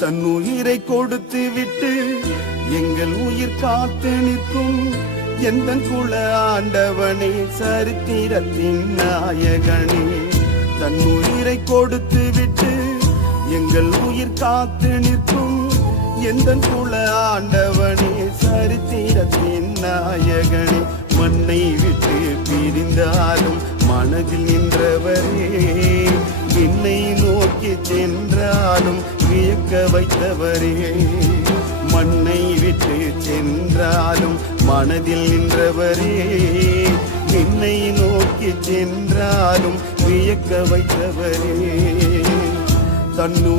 தன் உயிரை கொடுத்து விட்டு எங்கள் உயிர் காத்து நிற்கும் எந்த குல ஆண்டவனே, சரித்திரத்தின் நாயகனே. தன் உயிரை கொடுத்து விட்டு எங்கள் உயிர் காத்து நிற்கும் எந்த குல ஆண்டவனே, சரித்திரத்தின் நாயகனே. மண்ணை விட்டு பிரிந்தாலும் மனதில் நின்றவரே, விண்ணை நோக்கி சென்றாலும் வியக்க வைத்தவரே. மண்ணை விட்டு சென்றாலும் மனதில் நின்றவரே, விண்ணை நோக்கி சென்றாலும் வியக்க வைத்தவரே. தன்னு